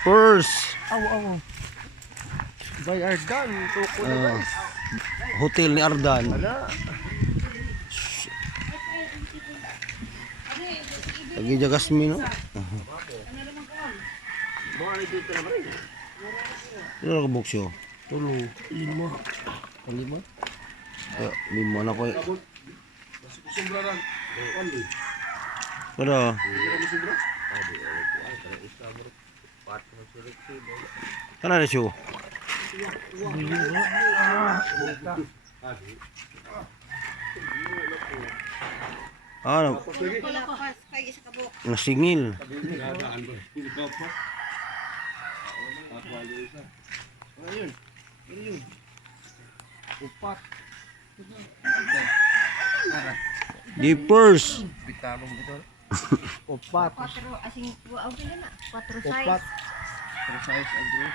First, Aw. Bay Ardan, tuko na guys. hotel ni Ardan. Wala. Lagi jagas mi no. Ano ka boksyo? Tulo. Lima. Lima? Ya, lima na ko. Kada. Kana na siyo? Ah, nasingil. Upat. Dippers. Bitalong dito. Upat. 4 asing 4 size. Upat. Precise ang